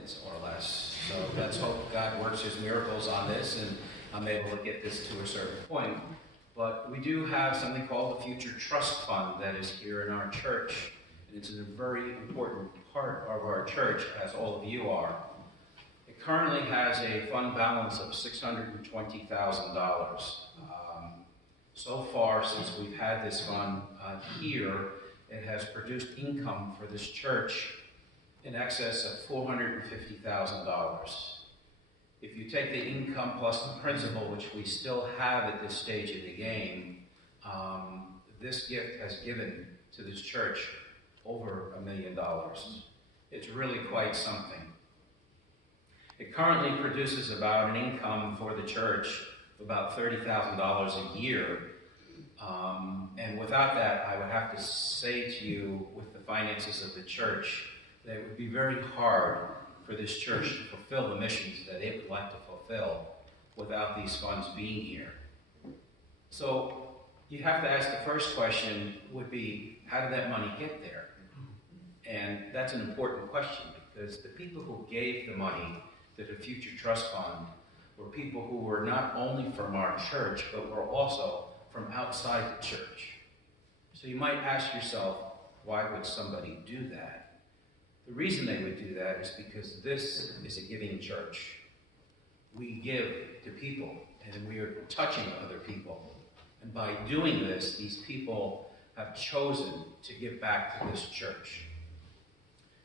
minutes or less. So let's hope God works his miracles on this and I'm able to get this to a certain point. But we do have something called the Future Trust Fund that is here in our church. And it's a very important part of our church, as all of you are. It currently has a fund balance of $620,000. So far, since we've had this fund here, it has produced income for this church in excess of $450,000. If you take the income plus the principal, which we still have at this stage of the game, this gift has given to this church over $1 million. It's really quite something. It currently produces about an income for the church of about $30,000 a year. And without that, I would have to say to you, with the finances of the church, that it would be very hard for this church to fulfill the missions that it would like to fulfill without these funds being here. So you have to ask the first question would be, how did that money get there? And that's an important question, because the people who gave the money to the Future Trust Fund were people who were not only from our church, but were also from outside the church. So you might ask yourself, why would somebody do that? The reason they would do that is because this is a giving church. We give to people, and we are touching other people. And by doing this, these people have chosen to give back to this church,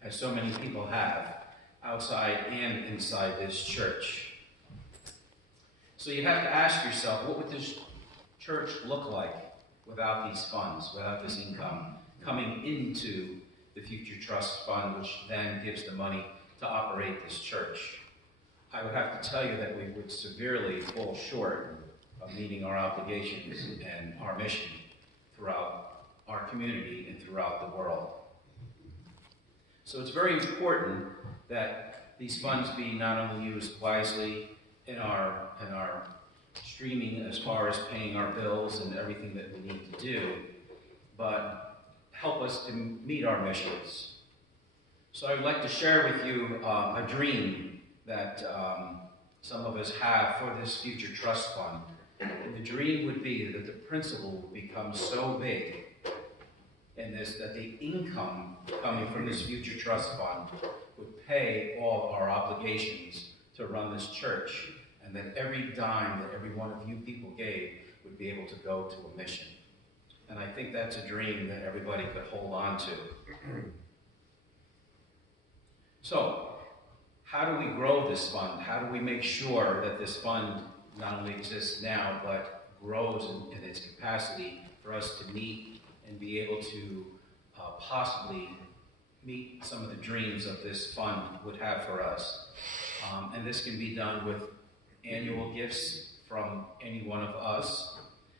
as so many people have, outside and inside this church. So you have to ask yourself, what would this church look like without these funds, without this income coming into the Future Trust Fund, which then gives the money to operate this church? I would have to tell you that we would severely fall short of meeting our obligations and our mission throughout our community and throughout the world. So it's very important that these funds be not only used wisely in our streaming as far as paying our bills and everything that we need to do, but help us to meet our missions. So I'd like to share with you a dream that some of us have for this Future Trust Fund. And the dream would be that the principal would become so big in this that the income coming from this Future Trust Fund would pay all our obligations to run this church, and that every dime that every one of you people gave would be able to go to a mission. And I think that's a dream that everybody could hold on to. So, how do we grow this fund? How do we make sure that this fund not only exists now, but grows in its capacity for us to meet and be able to possibly meet some of the dreams of this fund would have for us? And this can be done with annual gifts from any one of us.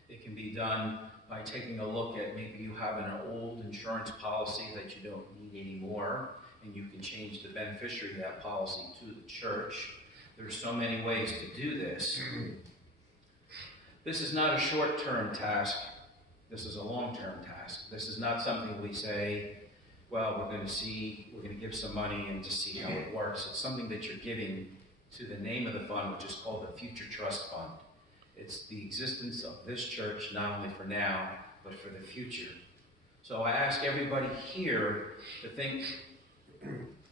It can be done by taking a look at, maybe you have an old insurance policy that you don't need anymore, and you can change the beneficiary of that policy to the church. There's so many ways to do this. This is not a short-term task. This is a long-term task. This is not something we say, well, we're going to give some money and just see how it works. It's something that you're giving to the name of the fund, which is called the Future Trust Fund. It's the existence of this church, not only for now, but for the future. So I ask everybody here to think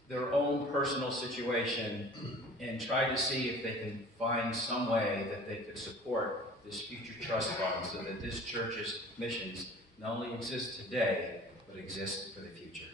their own personal situation and try to see if they can find some way that they could support this Future Trust Fund so that this church's missions not only exist today, but exist for the future.